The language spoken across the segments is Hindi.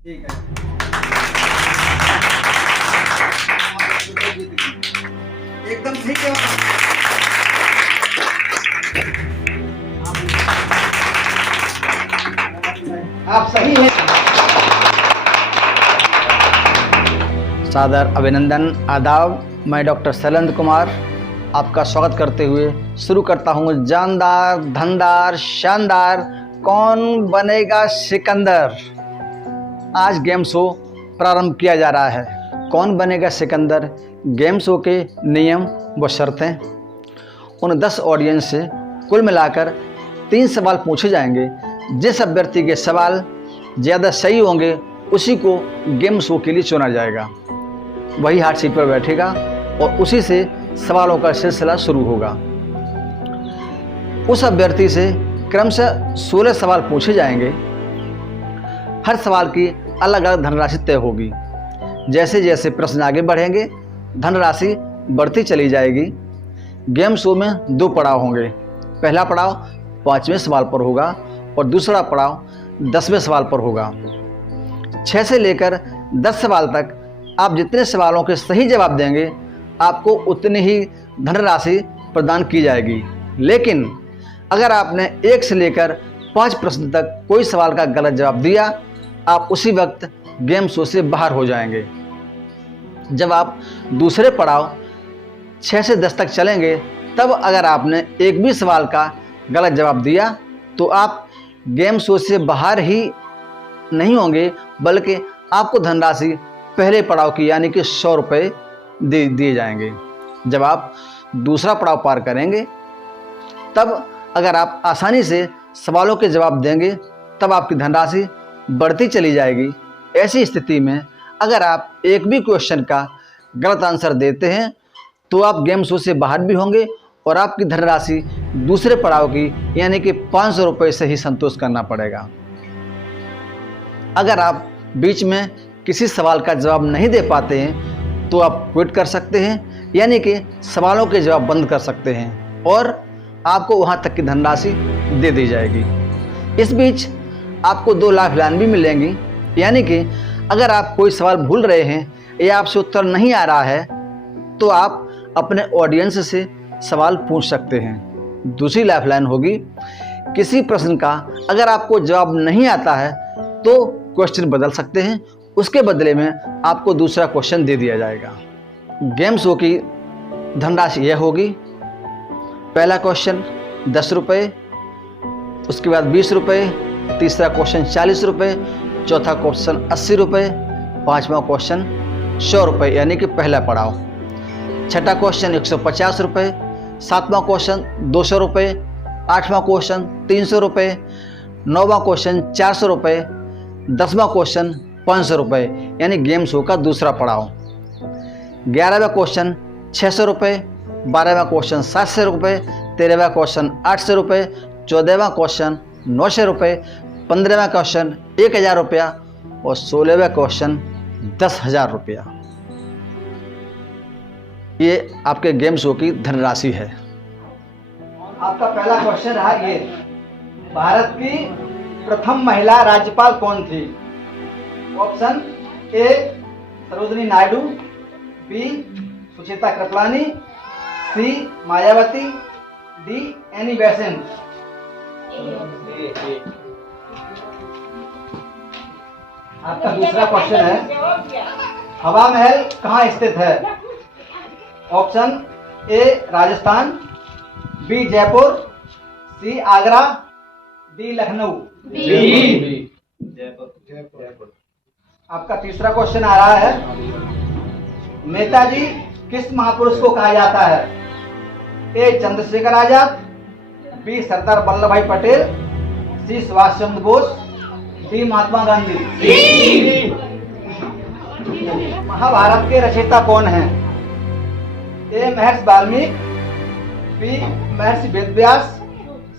ठीक है। एकदम ठीक है। आप सही हैं। सादर अभिनंदन, आदाब। मैं डॉक्टर शैलेंद्र कुमार आपका स्वागत करते हुए शुरू करता हूँ जानदार, धनदार, शानदार कौन बनेगा सिकंदर। आज गेम शो प्रारंभ किया जा रहा है। कौन बनेगा सिकंदर गेम शो के नियम व शर्तें। उन 10 ऑडियंस से कुल मिलाकर 3 सवाल पूछे जाएंगे। जिस अभ्यर्थी के सवाल ज़्यादा सही होंगे उसी को गेम शो के लिए चुना जाएगा। वही हॉट सीट पर बैठेगा और उसी से सवालों का सिलसिला शुरू होगा। उस अभ्यर्थी से क्रमशः 16 सवाल पूछे जाएंगे। हर सवाल की अलग अलग धनराशि तय होगी। जैसे जैसे प्रश्न आगे बढ़ेंगे धनराशि बढ़ती चली जाएगी। गेम शो में 2 पड़ाव होंगे। पहला पड़ाव 5वें सवाल पर होगा और दूसरा पड़ाव 10वें सवाल पर होगा। 6 से लेकर 10 सवाल तक आप जितने सवालों के सही जवाब देंगे आपको उतनी ही धनराशि प्रदान की जाएगी। लेकिन अगर आपने 1 से लेकर 5 प्रश्न तक कोई सवाल का गलत जवाब दिया आप उसी वक्त गेम शो से बाहर हो जाएंगे। जब आप दूसरे पड़ाव 6 से 10 तक चलेंगे तब अगर आपने एक भी सवाल का गलत जवाब दिया तो आप गेम शो से बाहर ही नहीं होंगे बल्कि आपको धनराशि पहले पड़ाव की यानी कि 100 रुपये दिए जाएंगे। जब आप दूसरा पड़ाव पार करेंगे तब अगर आप आसानी से सवालों के जवाब देंगे तब आपकी धनराशि बढ़ती चली जाएगी। ऐसी स्थिति में अगर आप एक भी क्वेश्चन का गलत आंसर देते हैं तो आप गेम शो से बाहर भी होंगे और आपकी धनराशि दूसरे पड़ाव की यानी कि 500 रुपये से ही संतोष करना पड़ेगा। अगर आप बीच में किसी सवाल का जवाब नहीं दे पाते हैं तो आप क्विट कर सकते हैं यानी कि सवालों के जवाब बंद कर सकते हैं और आपको वहाँ तक की धनराशि दे दी जाएगी। इस बीच आपको 2 लाइफलाइन भी मिलेंगी यानी कि अगर आप कोई सवाल भूल रहे हैं या आपसे उत्तर नहीं आ रहा है तो आप अपने ऑडियंस से सवाल पूछ सकते हैं। दूसरी लाइफलाइन होगी किसी प्रश्न का अगर आपको जवाब नहीं आता है तो क्वेश्चन बदल सकते हैं, उसके बदले में आपको दूसरा क्वेश्चन दे दिया जाएगा। गेम शो की धनराशि यह होगी। पहला क्वेश्चन 10 रुपये, उसके बाद 20 रुपये, तीसरा क्वेश्चन 40 रुपये, चौथा क्वेश्चन 80 रुपये, 5वां क्वेश्चन 100 रुपये यानी कि पहला पड़ाव, छठा क्वेश्चन 150 रुपये, 7वां क्वेश्चन 200 रुपये, 8वां क्वेश्चन 300 रुपये, 9वां क्वेश्चन 400 रुपये, 10वां क्वेश्चन 500 रुपये यानी गेम शो का दूसरा पड़ाव, 11वां क्वेश्चन 600 रुपये, 12वां क्वेश्चन 700 रुपये, 13वां क्वेश्चन 800 रुपये, 14वां क्वेश्चन 900 रुपये, 15वां क्वेश्चन 1000 रुपया और 16वां क्वेश्चन 10,000 रुपया। ये आपके गेम शो की धनराशि है। आपका पहला क्वेश्चन रहा ये, भारत की प्रथम महिला राज्यपाल कौन थी? Option A Sarojini Naidu, B Suchitra Kripalani, C Mayawati, D Annie Besant. आपका दूसरा क्वेश्चन है हवा महल कहाँ स्थित है? Option A Rajasthan, B Jaipur, C Agra, D Lucknow. आपका तीसरा क्वेश्चन आ रहा है नेताजी किस महापुरुष को कहा जाता है? ए चंद्रशेखर आजाद, बी सरदार वल्लभ भाई पटेल, सी सुभाष चंद्र बोस, डी महात्मा गांधी। महाभारत के रचयिता कौन हैं? ए महर्षि वाल्मीकि, बी महर्षि Vedvyas,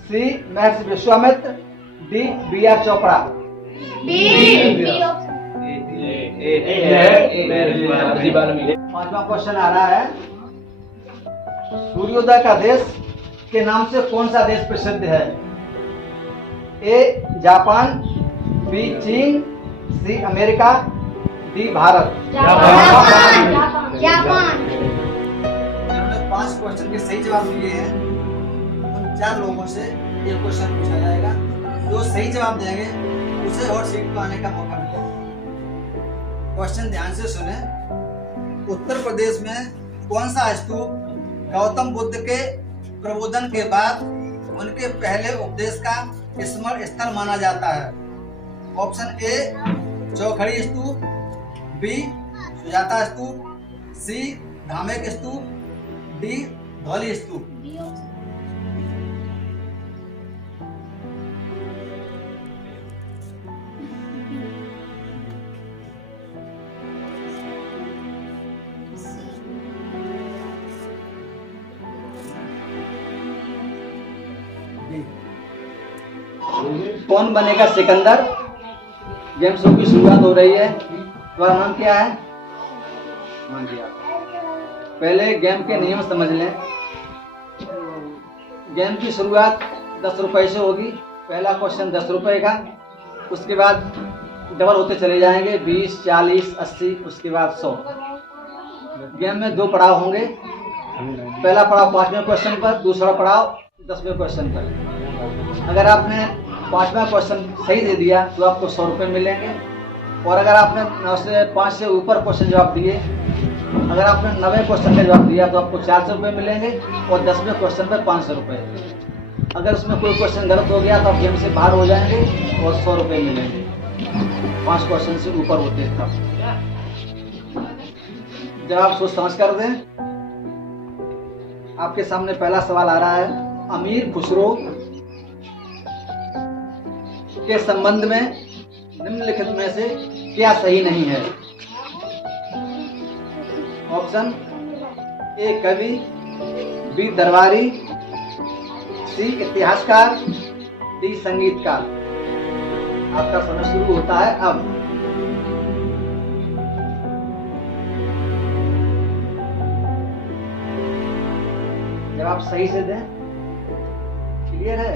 C Maharshi Vishwamitra, D B R Chopra. पांचवा क्वेश्चन आ रहा है सूर्योदय का देश के नाम से कौन सा देश प्रसिद्ध है? ए Japan, B China, C America, D Bharat. Japan. हमने 5 क्वेश्चन के सही जवाब दिए हैं। उन 4 लोगों से एक क्वेश्चन पूछा जाएगा। जो सही जवाब देंगे उसे और सीट पर आने का मौका मिलेगा। क्वेश्चन ध्यान से सुने। उत्तर प्रदेश में कौन सा स्तूप गौतम बुद्ध के प्रबोधन के बाद उनके पहले उपदेश का स्मरण स्थल माना जाता है? ऑप्शन ए चौखड़ी स्तूप, बी सुजाता स्तूप, सी धामेक स्तूप, डी धौली स्तूप। कौन बनेगा सिकंदर? गेम शो की शुरुआत हो रही है। तुम्हारा नाम क्या है? पहले गेम के नियम समझ लें। गेम की शुरुआत 10 रुपए से होगी। पहला क्वेश्चन 10 रुपए का, उसके बाद डबल होते चले जाएंगे 20, 40, 80, उसके बाद 100। गेम में 2 पड़ाव होंगे। पहला पड़ाव 5वें क्वेश्चन पर, दूसरा पड़ाव 10वें क्वेश्चन पर। अगर आपने 5वां क्वेश्चन सही दे दिया तो आपको 100 रुपये मिलेंगे। और अगर आपने 5 से ऊपर क्वेश्चन जवाब दिए, अगर आपने 90 क्वेश्चन का जवाब दिया तो आपको 400 रुपये मिलेंगे और 10वें क्वेश्चन पर 500 रुपये। अगर उसमें कोई क्वेश्चन गलत हो गया तो आप गेम से बाहर हो जाएंगे और 100 रुपये मिलेंगे। 5 क्वेश्चन से ऊपर होते हैं तब। जवाब सोच समझ कर दें। आपके सामने पहला सवाल आ रहा है। अमीर खुसरो के संबंध में निम्नलिखित में से क्या सही नहीं है? ऑप्शन ए कवि, बी दरबारी, सी इतिहासकार, डी संगीतकार। आपका समय शुरू होता है अब। जवाब सही से दें। क्लियर है?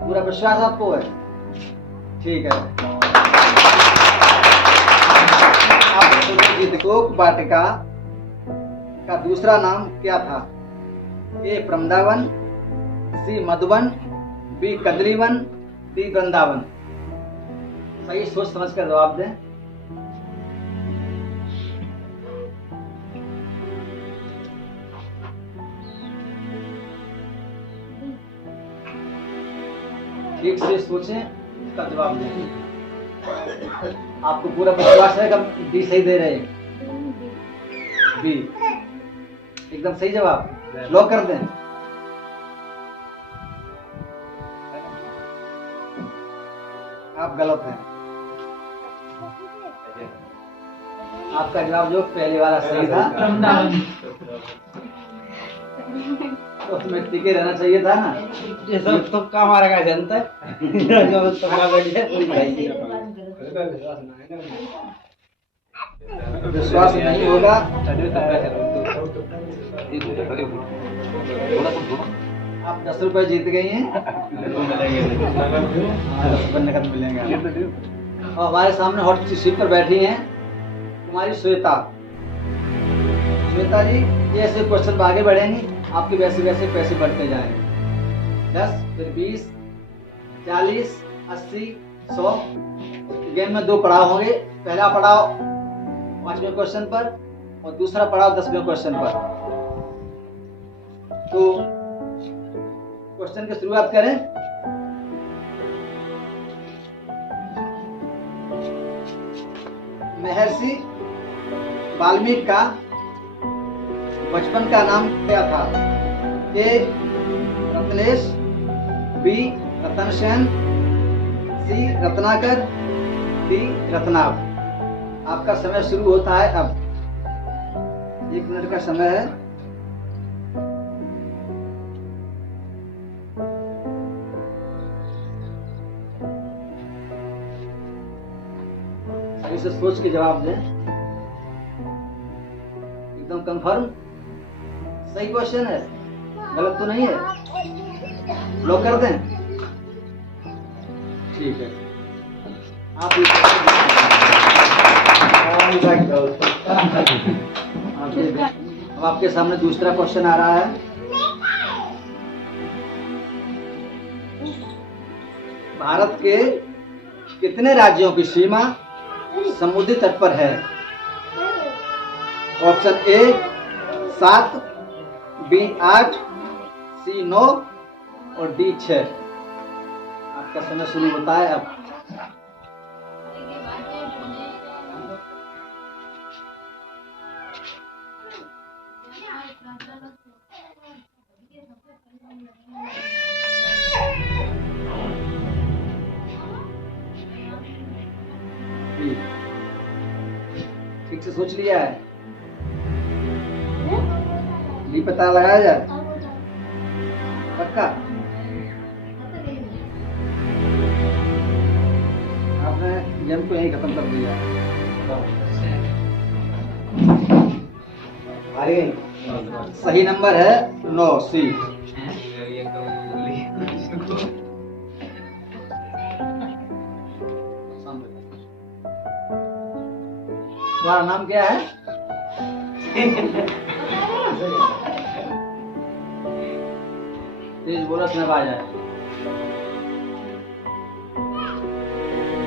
पूरा विश्वास आपको है? ठीक है। गीतकोक वाटिका का दूसरा नाम क्या था? ए प्रमदावन, सी मधुवन, बी कदलीवन, डी वृंदावन। सही सोच समझ कर जवाब दें। ठीक से सोचें, इसका जवाब दें। आपको पूरा विश्वास है कि डी सही दे रहे हैं? बी एकदम सही जवाब। लॉक कर दें। आप गलत हैं। आपका जवाब जो पहले वाला सही था। तो उसमें टिके रहना चाहिए था ना। ये सब तो काम आ रहा है जनता विश्वास नहीं होगा। आप 10 रुपए जीत गई हैं। 10 रुपए नकद मिलेंगे। और हमारे सामने हॉट सीट पर बैठी हैं कुमारी श्वेता। श्वेता जी, जैसे क्वेश्चन आगे बढ़ेंगी आपके वैसे वैसे पैसे बढ़ते जाएंगे। 10, फिर 20, 40, 80, 100। गेम में 2 पड़ाव होंगे। पहला पड़ाव 5वें क्वेश्चन पर और दूसरा पड़ाव 10वें क्वेश्चन पर। तो क्वेश्चन की शुरुआत करें। महर्षि वाल्मीकि का बचपन का नाम क्या था? ए रत्नेश, बी रतनसेन, सी रत्नाकर, डी रत्नाभ। आपका समय शुरू होता है अब। 1 मिनट का समय है। सही से सोच के जवाब दें। एकदम कंफर्म सही क्वेश्चन है, गलत तो नहीं है? लॉक कर दें। ठीक है, आप अब आपके सामने दूसरा क्वेश्चन आ रहा है। भारत के कितने राज्यों की सीमा समुद्री तट पर है? ऑप्शन ए 7, बी 8, सी 9 और डी 6। आपका समय शुरू होता है अब। ठीक से सोच लिया है? डी पता लगाया जाए? पक्का? आपने गेम को यही खत्म कर दिया। अरे सही नंबर है 9, सी। तुम्हारा नाम क्या है? तेज बोलो, सुना आ जाए।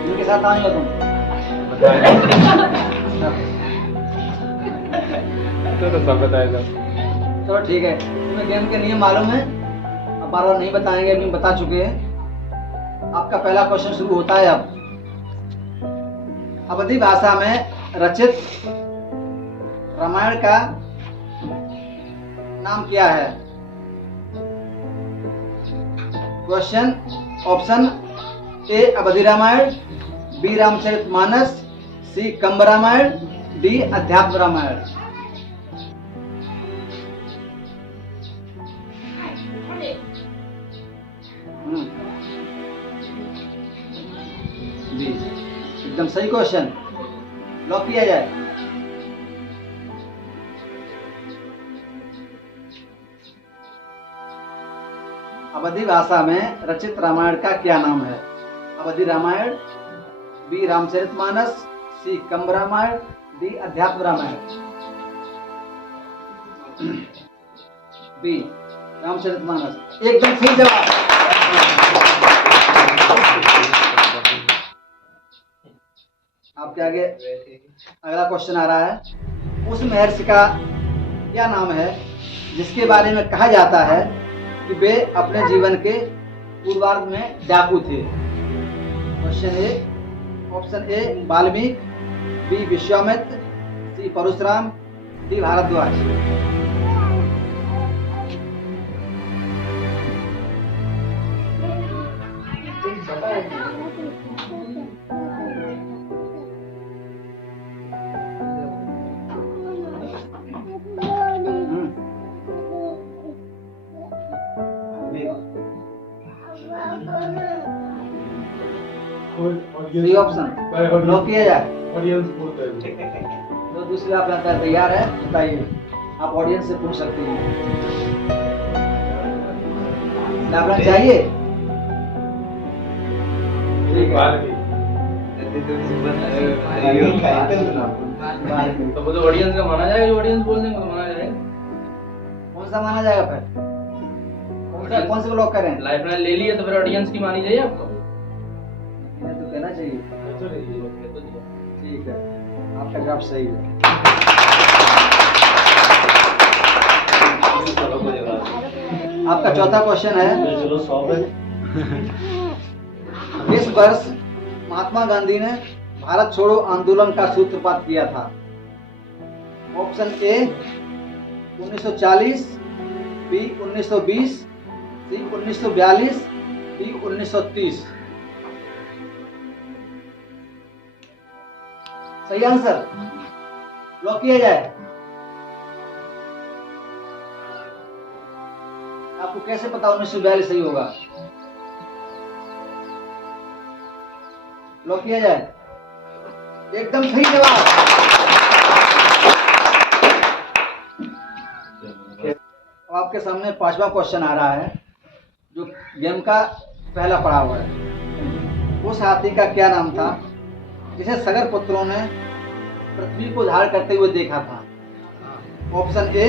इनके साथ आएंगे तुम? तो सब बताएगा। चलो ठीक है, तुम्हें गेम के नियम मालूम है, अब बार बार नहीं बताएंगे, अभी बता चुके हैं। आपका पहला क्वेश्चन शुरू होता है अब। अवधी भाषा में रचित रामायण का नाम क्या है? Question option A Awadhi Ramayan, B Ramcharitmanas, C Kamba Ramayan, D Adhyatma Ramayan. B एकदम सही क्वेश्चन, लॉक किया जाए। अवधी भाषा में रचित रामायण का क्या नाम है? अवधी Ramayan, B Ramcharitmanas, C Kamba Ramayan, D Adhyatma Ramayan. B Ramcharitmanas एकदम सही जवाब। आपके आगे अगला क्वेश्चन आ रहा है। उस महर्षि का क्या नाम है जिसके बारे में कहा जाता है कि वे अपने जीवन के पूर्वार्ध में डाकू थे? Question A option A Valmiki, B Vishwamitra, C Parshuram, D Bharadwaj. C option lock किया जाए। ऑडियंस पूछता है। तो दूसरी आप तैयार है? बताइए, आप ऑडियंस से पूछ सकते हैं। लाभना चाहिए? ठीक है। तो वो तो ऑडियंस का माना जाएगा, जो ऑडियंस बोल देंगे तो माना जाएगा। कौन सा माना जाएगा फिर? कौन से लॉक करें? लाइफलाइन ले लिया तो फिर ऑडियंस की मानी जाइए आपको। इन्हें तो कहना चाहिए। ठीक है, आपका जवाब सही है। आपका चौथा क्वेश्चन है। किस वर्ष महात्मा गांधी ने भारत छोड़ो आंदोलन का सूत्रपात किया था? Option A 1940, B 1920, C 1942, D 1930। सही आंसर लॉक किया जाए। आपको कैसे पता 1942 सही होगा? लॉक किया जाए। एकदम सही जवाब। अब आपके सामने पांचवा क्वेश्चन आ रहा है, जो गेम का पहला पड़ाव है। उस हाथी का क्या नाम था जिसे सगर पुत्रों ने पृथ्वी को धारण करते हुए देखा था? ऑप्शन ए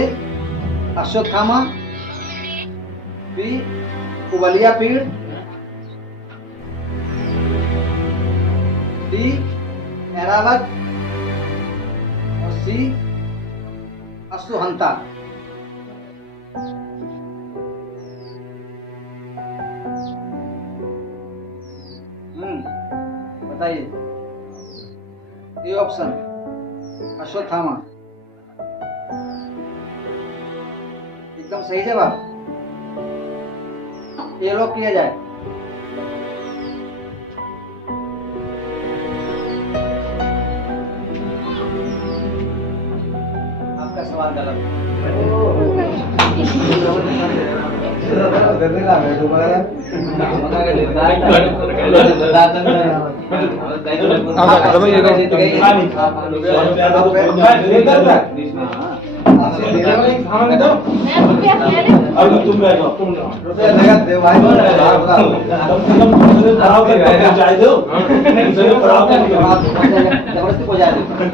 अश्वत्थामा, बी कुबलिया पीड़, डी ऐरावत और सी अश्वहंता। बताइए। ए ऑप्शन अश्वत्थामा एकदम सही जवाब। ये लॉक किया जाए। आपका सवाल गलत। जबरदस्ती पहुंचा दो।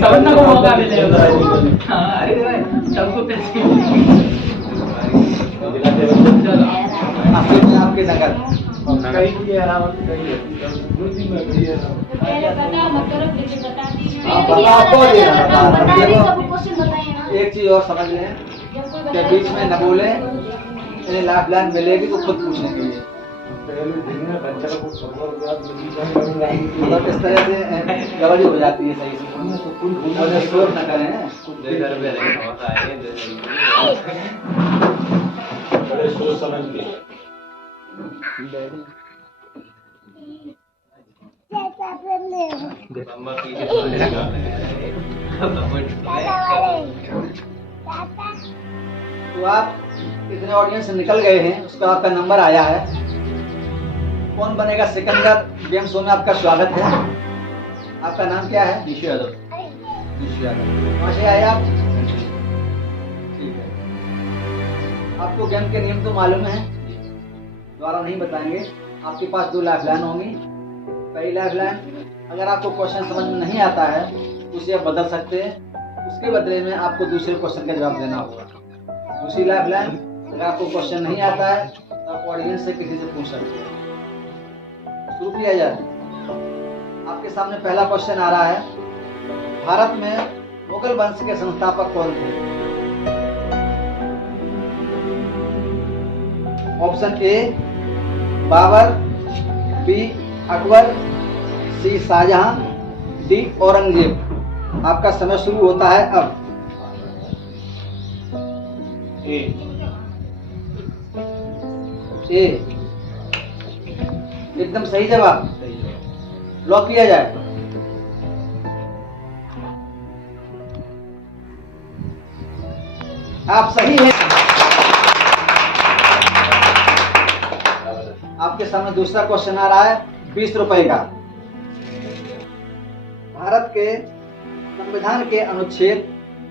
समझना को मौका मिलेगा। सबको कैसे आपके नगर कहीं की अरावत कहीं है पहले बता मतलब मुझे बता दीजिए। एक चीज और समझ लें कि बीच में न बोले, इन्हें लाइफ लाइन मिलेगी तो खुद पूछने के लिए। पहले दिन में बच्चा को 100 रुपया मतलब इस तरह से गड़बड़ी हो जाती है सही से। और शोर न करें। बड़े सोच समझ के तो आप इतने ऑडियंस से निकल गए हैं, उसका आपका नंबर आया है। कौन बनेगा सिकंदर गेम शो में आपका स्वागत है। आपका नाम क्या है? निशु यादव। निशु यादव, कहाँ से आए आप? ठीक है। आपको गेम के नियम तो मालूम है, दोबारा नहीं बताएंगे। आपके पास 2 लाइफ लाइन होंगी। पहली लाइफ लाइन, अगर आपको क्वेश्चन समझ में नहीं आता है तो उसे आप बदल सकते हैं, उसके बदले में आपको दूसरे क्वेश्चन का जवाब देना होगा। दूसरी लाइफ लाइन, अगर आपको क्वेश्चन नहीं आता है तो आप ऑडियंस से किसी से पूछ सकते हैं। शुरू किया जाए। आपके सामने पहला क्वेश्चन आ रहा है। भारत में मुगल वंश के संस्थापक कौन थे? Option A Babur, B Akbar, C Shahjahan, D Aurangzeb. आपका समय शुरू होता है अब। ए एकदम सही जवाब। लॉक किया जाए। आप सही हैं। आपके सामने दूसरा क्वेश्चन आ रहा है 20 रुपए का। भारत के संविधान के अनुच्छेद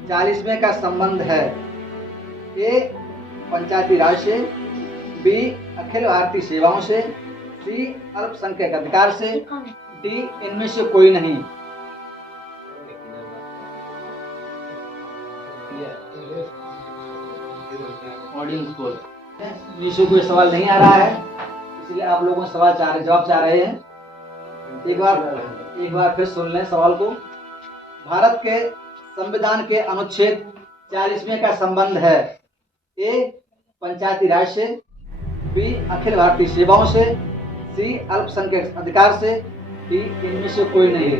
40वें का संबंध है? ए पंचायती राज से, बी अखिल भारतीय सेवाओं से, सी अल्पसंख्यक अधिकार से, डी इनमें से कोई नहीं। ऑडियंस को निशु को सवाल नहीं आ रहा है, इसलिए आप लोगों से जवाब चाह रहे हैं। एक बार फिर सुन लें सवाल को। भारत के संविधान के अनुच्छेद 40वें का संबंध है? ए पंचायती राज से, बी अखिल भारतीय सेवाओं से, सी अल्पसंख्यक अधिकार से, डी इनमें से कोई नहीं।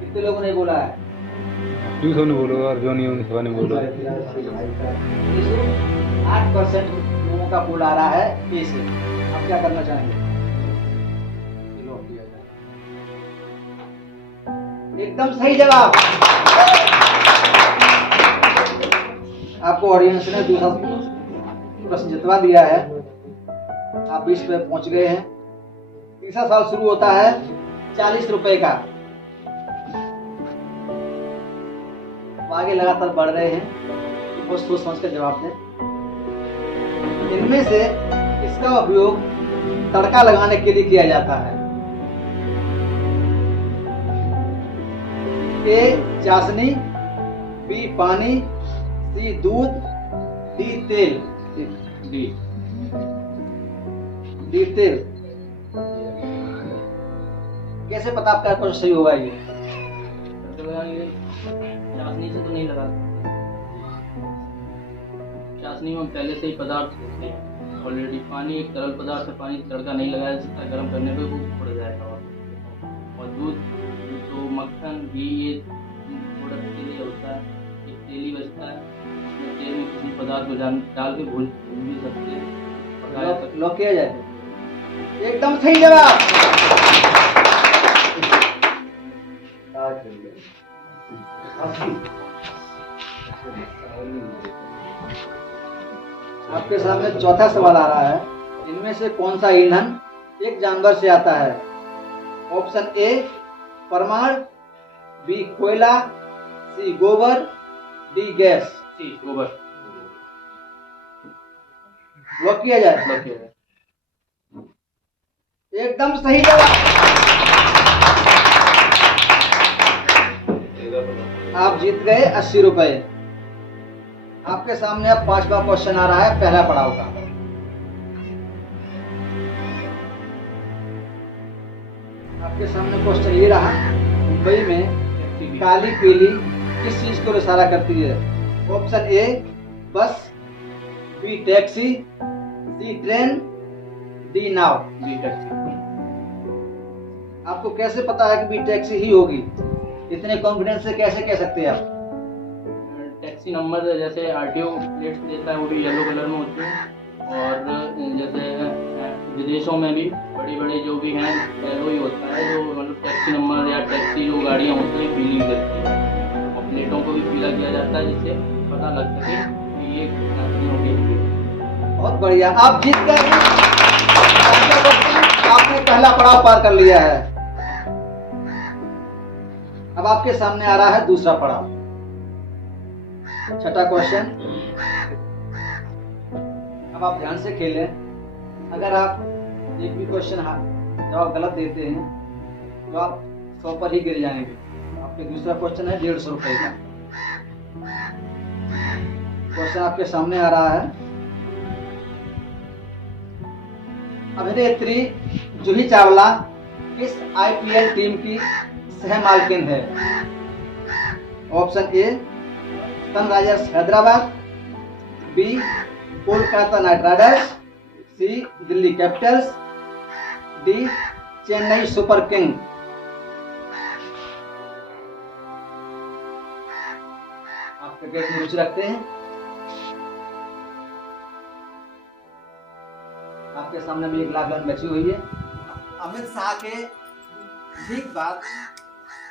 कितने लोगों ने बोला है? दूसरों ने बोलो और जो नहीं उन्हें बोलो। 8% लोगों का पोल आ रहा है ए से। आप क्या करना चाहेंगे? एकदम सही जवाब। आपको ऑडियंस ने दूसरा प्रश्न जितवा दिया है। आप 20 पे पहुंच गए हैं। तीसरा सवाल शुरू होता है 40 रुपए का। आगे लगातार बढ़ रहे हैं। बहुत सोच समझ कर जवाब दें। इनमें से इसका किसका उपयोग तड़का लगाने के लिए किया जाता है? ए चाशनी, बी पानी, सी दूध, डी तेल। डी। डी तेल। कैसे पता आपका क्वेश्चन सही होगा ये? चाशनी से तो नहीं लगा सकते। चाशनी में पहले से ही पदार्थ होते हैं ऑलरेडी। पानी एक तरल पदार्थ है, पानी तड़का नहीं लगाया जा सकता, गर्म करने पे वो उड़ जाएगा। और दूध तो मक्खन घी ये प्रोडक्ट के लिए होता है, एक तेली बचता है। इसमें तेल में किसी पदार्थ को डाल के भून भी सकते हैं, पकाया सकते हैं। लॉक किया जाए। एकदम सही जवाब। आपके सामने चौथा सवाल आ रहा है। इनमें से कौन सा ईंधन एक जानवर से आता है? ऑप्शन ए परमाणु, बी कोयला, सी गोबर, डी गैस। सी गोबर। लॉक किया जाए। लॉक किया जाए। एकदम सही जवाब। आप जीत गए 80 रुपए। आपके सामने अब 5वां क्वेश्चन आ रहा है पहला पड़ाव का। आपके सामने क्वेश्चन ये रहा, मुंबई में काली पीली किस चीज को इशारा करती है? Option A bus, B taxi, C train, D नाव। B taxi. आपको कैसे पता है कि बी टैक्सी ही होगी? इतने कॉन्फिडेंस से कैसे कह सकते हैं आप? टैक्सी नंबर जैसे आरटीओ प्लेट्स देता है वो भी येलो कलर में होती है। और जैसे विदेशों में भी बड़ी बड़ी जो भी हैं येलो ही होता है, जो मतलब टैक्सी नंबर या टैक्सी जो गाड़ियाँ होती हैं पीली करती है। और प्लेटों को भी पीला किया जाता है जिससे पता लग सके कि ये यात्रियों के लिए। बहुत बढ़िया, आप जीत गए। आपने पहला पड़ाव पार कर लिया है। अब आपके सामने आ रहा है दूसरा पड़ाव। छठा क्वेश्चन। अब आप ध्यान से खेलें। अगर आप एक भी क्वेश्चन जवाब गलत देते हैं तो आप 100 पर ही गिर जाएंगे। आपके दूसरा क्वेश्चन है 150 रुपए का। क्वेश्चन आपके सामने आ रहा है। अभिनेत्री जूही चावला किस आईपीएल टीम की सह मालकिन है? Option A Sunrisers Hyderabad, B Kolkata Knight Riders, C Delhi Capitals, D Chennai Super King. आप क्रिकेट में रुचि रखते हैं? आपके सामने भी 1 लाख रन बची हुई है। अमित शाह के ठीक बाद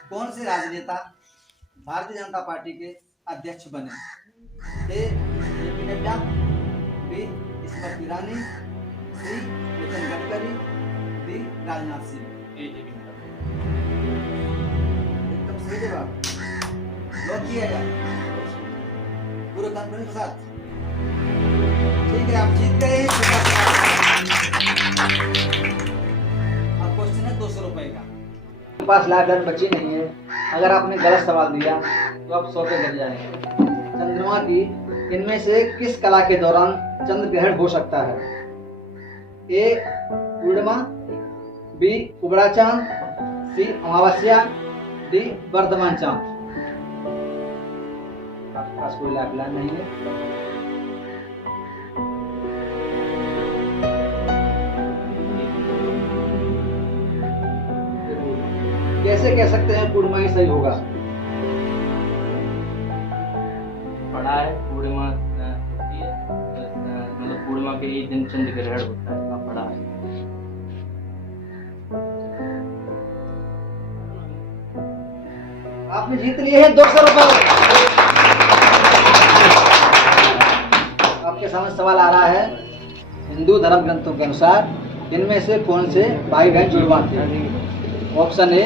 कौन से राजनेता भारतीय जनता पार्टी के अध्यक्ष बने? ए जेपी नड्डा, बी स्मृति ईरानी, सी नितिन गडकरी, डी राजनाथ सिंह। एकदम सही जवाब। लॉक किया जाए पूरे कॉन्फिडेंस के साथ। ठीक है, आप जीत गए। अब क्वेश्चन है 200 रुपए का। आपके पास लाख रन बची नहीं है। अगर आपने गलत सवाल दिया तो आप 100 पे गिर जाएंगे। चंद्रमा की इनमें से किस कला के दौरान चंद्र ग्रहण हो सकता है? ए पूर्णिमा, बी उबड़ा चांद, सी अमावस्या, डी वर्धमान चांद। आपके पास कोई लाख लाइन नहीं है। कैसे कह सकते हैं पूर्णिमा ही सही होगा? पढ़ा है पूर्णिमा होती है, मतलब पूर्णिमा के लिए दिन चंद्र ग्रहण होता है, इतना पढ़ा है। आपने जीत लिए हैं 200 रुपए। आपके सामने सवाल आ रहा है। हिंदू धर्म ग्रंथों के अनुसार इनमें से कौन से भाई बहन जुड़वा थे? Option A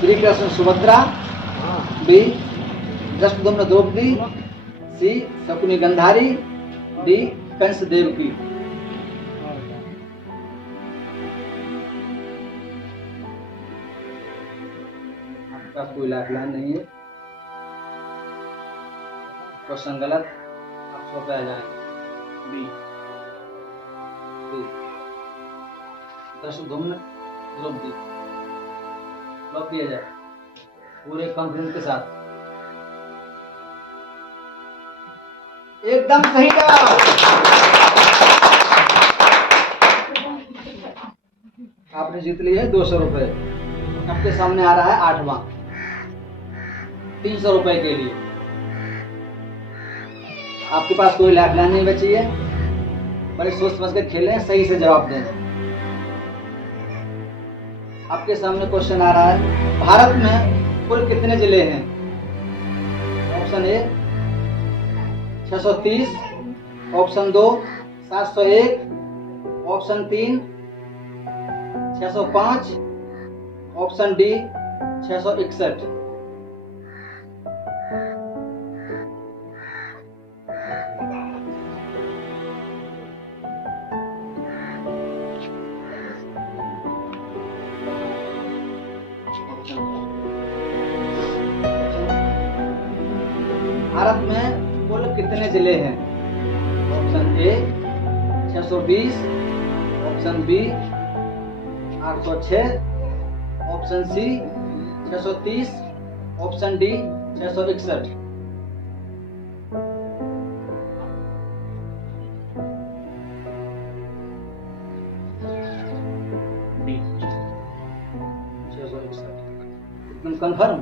Shri Krishna Subhadra, B Dhrishtadyumna Draupadi, C Shakuni Gandhari, D Kans Devaki. आपका कोई लाइफलाइन नहीं है। क्वेश्चन गलत, आप 100 पे आ जाएंगे। बी। धुम्न द्रौपदी लॉक किया जाए पूरे कॉन्फिडेंस के साथ। एकदम सही जवाब। आपने जीत लिए 200 रुपए। आपके सामने आ रहा है 8वां 300 रुपए के लिए। आपके पास कोई लाइफलाइन नहीं बची है, बड़े सोच समझ कर खेलें, सही से जवाब दें। आपके सामने क्वेश्चन आ रहा है, भारत में कुल कितने जिले हैं? Option A 630, option 2 701, option 3 605, option D 661। Bharat में कुल कितने जिले हैं? Option A 620, option B 806, option C 630, option D 661। D. 661 एकदम कंफर्म।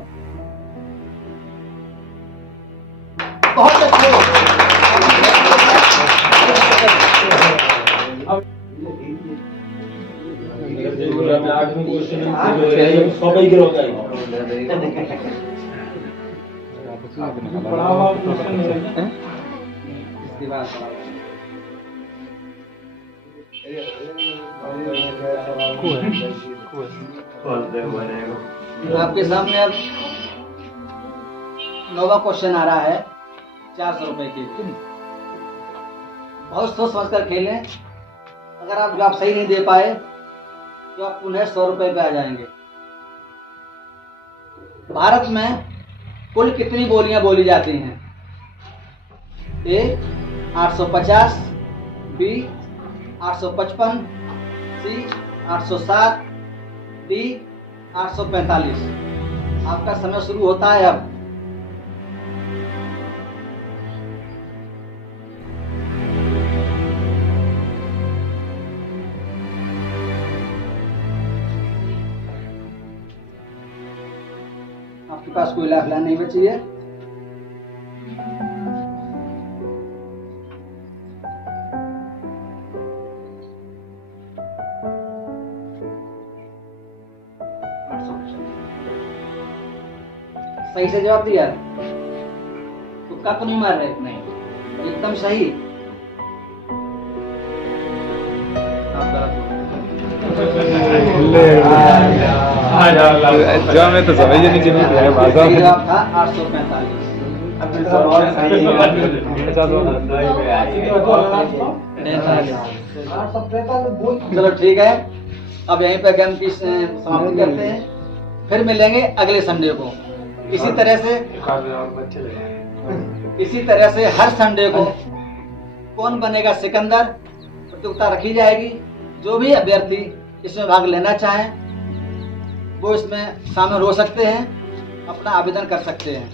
बहुत अच्छे। इसके बाद आपके सामने अब 9वां क्वेश्चन आ रहा है 400 रुपए के। बहुत सोच समझ कर खेलें। अगर आप जवाब सही नहीं दे पाए तो आप पुनः 100 रुपए पे आ जाएंगे। भारत में कुल कितनी बोलियां बोली जाती हैं? ए 850, बी 855, सी 807, डी 845। आपका समय शुरू होता है अब। आपके पास कोई लाइफलाइन नहीं बची है। सही से जवाब दिया, तुक्का तो नहीं मार रहे? नहीं, एकदम सही। आप गलत जवाब में तो समझ नहीं चली है भाषा सही जवाब था 845। चलो ठीक है, अब यहीं पे गेम की समाप्ति करते हैं। फिर मिलेंगे अगले संडे को इसी तरह से हर संडे को कौन बनेगा सिकंदर प्रतियोगिता रखी जाएगी। जो भी अभ्यर्थी इसमें भाग लेना चाहें वो इसमें शामिल हो सकते हैं, अपना आवेदन कर सकते हैं।